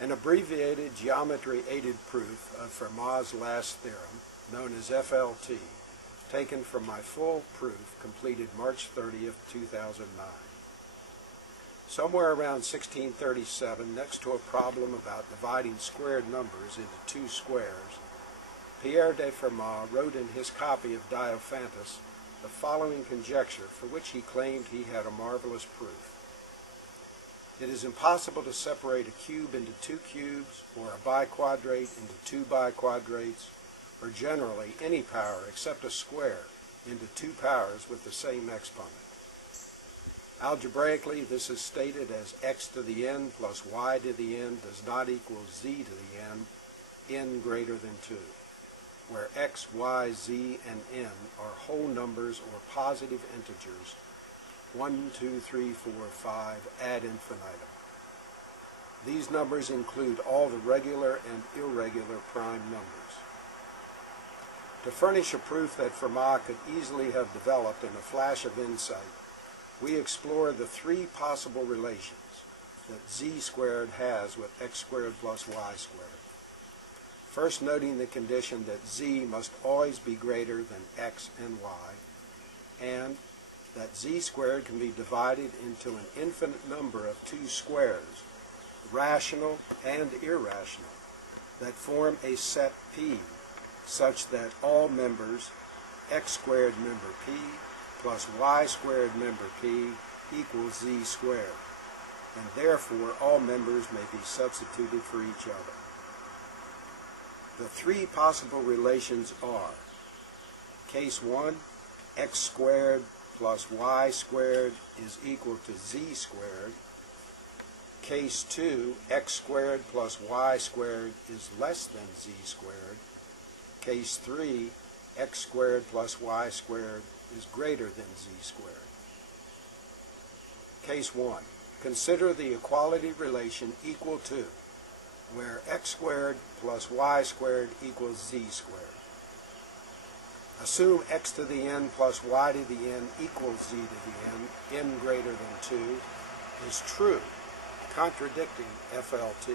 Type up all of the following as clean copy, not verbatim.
An abbreviated geometry-aided proof of Fermat's last theorem, known as FLT, taken from my full proof completed March 30th, 2009. Somewhere around 1637, next to a problem about dividing squared numbers into two squares, Pierre de Fermat wrote in his copy of Diophantus the following conjecture, for which he claimed he had a marvelous proof. It is impossible to separate a cube into two cubes, or a biquadrate into two biquadrates, or generally any power except a square into two powers with the same exponent. Algebraically, this is stated as x to the n plus y to the n does not equal z to the n greater than 2, where x, y, z, and n are whole numbers or positive integers, 1, 2, 3, 4, 5, ad infinitum. These numbers include all the regular and irregular prime numbers. To furnish a proof that Fermat could easily have developed in a flash of insight, we explore the three possible relations that z squared has with x squared plus y squared. First, noting the condition that z must always be greater than x and y, and that z squared can be divided into an infinite number of two squares, rational and irrational, that form a set P, such that all members, x squared member P plus y squared member P equals z squared, and therefore all members may be substituted for each other. The three possible relations are: case 1, x squared plus y squared is equal to z squared. Case 2, x squared plus y squared is less than z squared. Case 3, x squared plus y squared is greater than z squared. Case 1. Consider the equality relation equal to, where x squared plus y squared equals z squared. Assume x to the n plus y to the n equals z to the n greater than 2, is true, contradicting FLT.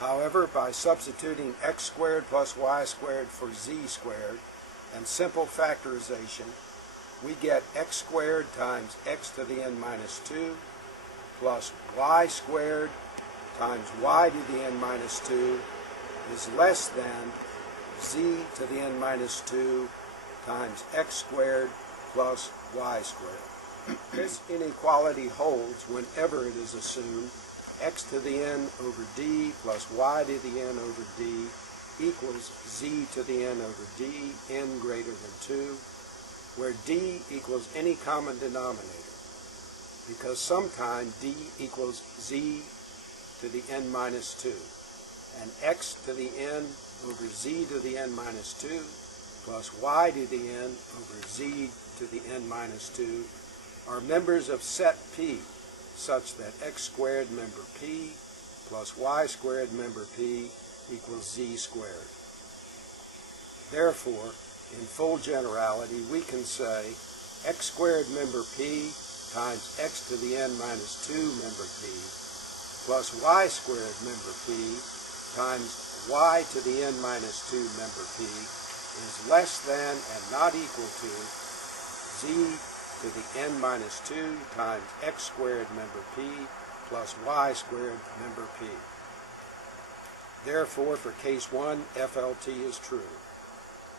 However, by substituting x squared plus y squared for z squared and simple factorization, we get x squared times x to the n minus 2 plus y squared times y to the n minus 2 is less than z to the n minus 2 times x squared plus y squared. This inequality holds whenever it is assumed x to the n over d plus y to the n over d equals z to the n over d, n greater than 2, where d equals any common denominator, because sometime d equals z to the n minus 2, and x to the n over z to the n minus 2 plus y to the n over z to the n minus 2 are members of set P, such that x squared member P plus y squared member P equals z squared. Therefore, in full generality, we can say x squared member P times x to the n minus 2 member P plus y squared member P times y to the n minus 2 member P is less than and not equal to z to the n minus 2 times x squared member P plus y squared member P. Therefore, for case 1, FLT is true.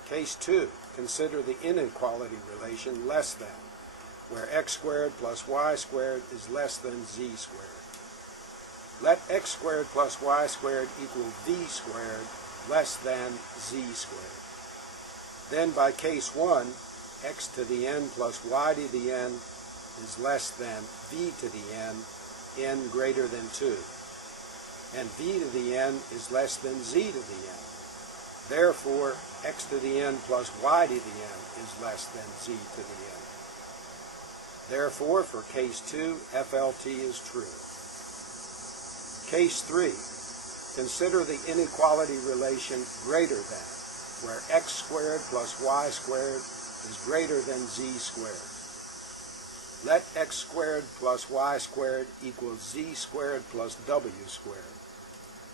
Case 2, consider the inequality relation less than, where x squared plus y squared is less than z squared. Let x squared plus y squared equal v squared less than z squared. Then by case 1, x to the n plus y to the n is less than v to the n greater than 2, and v to the n is less than z to the n. Therefore, x to the n plus y to the n is less than z to the n. Therefore, for case 2, FLT is true. Case 3, consider the inequality relation greater than, where x squared plus y squared is greater than z squared. Let x squared plus y squared equal z squared plus w squared.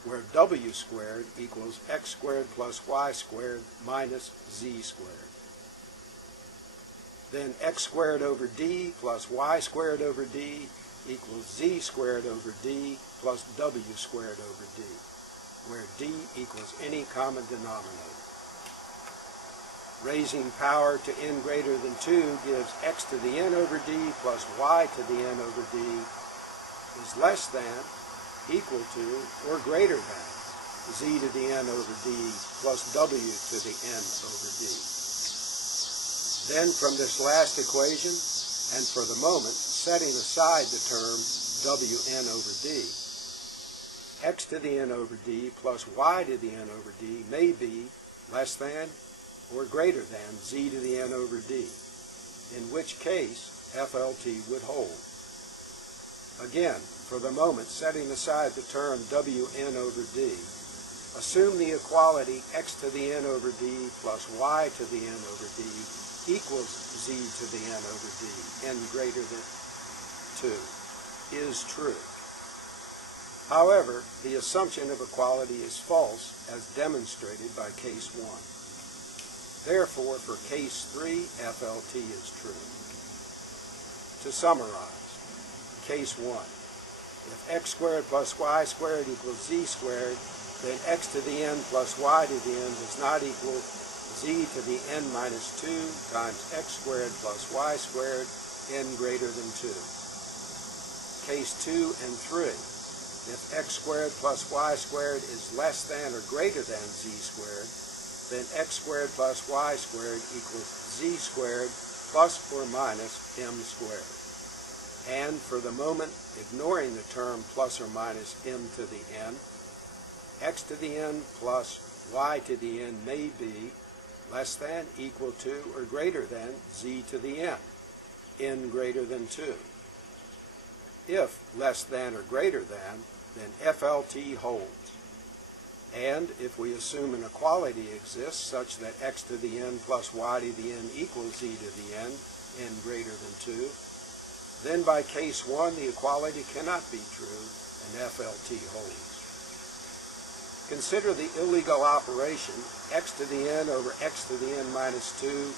where w squared equals x squared plus y squared minus z squared. Then x squared over d plus y squared over d equals z squared over d plus w squared over d, where d equals any common denominator. Raising power to n greater than 2 gives x to the n over d plus y to the n over d is less than, equal to, or greater than z to the n over d plus w to the n over d. Then from this last equation, and for the moment setting aside the term wn over d, x to the n over d plus y to the n over d may be less than or greater than z to the n over d, in which case FLT would hold. Again, for the moment setting aside the term wn over d, assume the equality x to the n over d plus y to the n over d equals z to the n over d, n greater than 2, is true. However, the assumption of equality is false as demonstrated by case 1. Therefore, for case 3, FLT is true. To summarize, case 1, if x squared plus y squared equals z squared, then x to the n plus y to the n does not equal z to the n minus 2 times x squared plus y squared, n greater than 2. Case 2 and 3, if x squared plus y squared is less than or greater than z squared, then x squared plus y squared equals z squared plus or minus m squared. And for the moment, ignoring the term plus or minus m to the n, x to the n plus y to the n may be less than, equal to, or greater than z to the n greater than 2. If less than or greater than, then FLT holds. And if we assume an equality exists such that x to the n plus y to the n equals z to the n greater than 2, then by case 1 the equality cannot be true and FLT holds. Consider the illegal operation x to the n over x to the n minus 2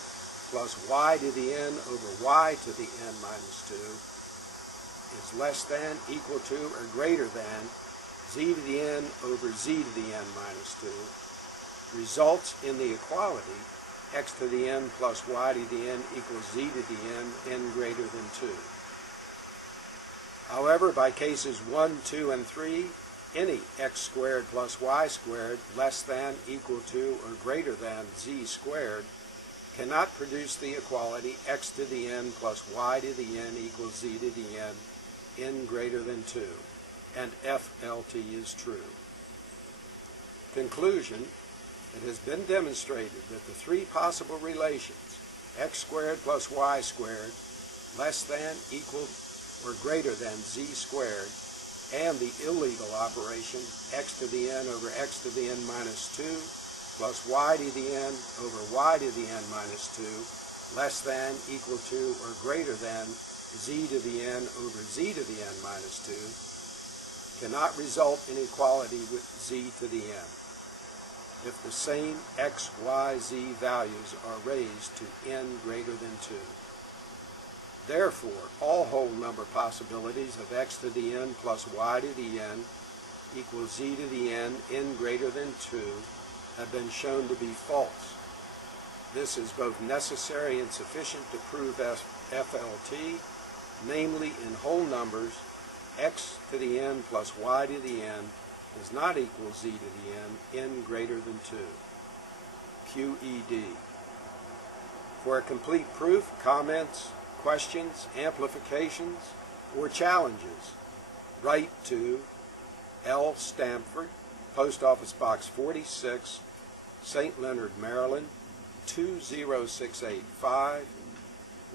plus y to the n over y to the n minus 2 is less than, equal to, or greater than z to the n over z to the n minus 2, results in the equality x to the n plus y to the n equals z to the n greater than 2. However, by cases 1, 2, and 3, any x squared plus y squared less than, equal to, or greater than z squared cannot produce the equality x to the n plus y to the n equals z to the n greater than 2, and FLT is true. Conclusion: it has been demonstrated that the three possible relations, x squared plus y squared less than, equal, or greater than z squared, and the illegal operation x to the n over x to the n minus 2 plus y to the n over y to the n minus 2 less than, equal to, or greater than z to the n over z to the n minus 2 cannot result in equality with z to the n if the same x, y, z values are raised to n greater than 2. Therefore, all whole number possibilities of x to the n plus y to the n equals z to the n greater than 2 have been shown to be false. This is both necessary and sufficient to prove FLT, namely in whole numbers, x to the n plus y to the n does not equal z to the n greater than 2. QED. For a complete proof, comments, questions, amplifications, or challenges, write to L. Stamford, Post Office Box 46, St. Leonard, Maryland, 20685,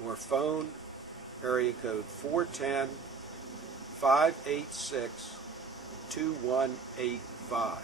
or phone area code 410-586-2185.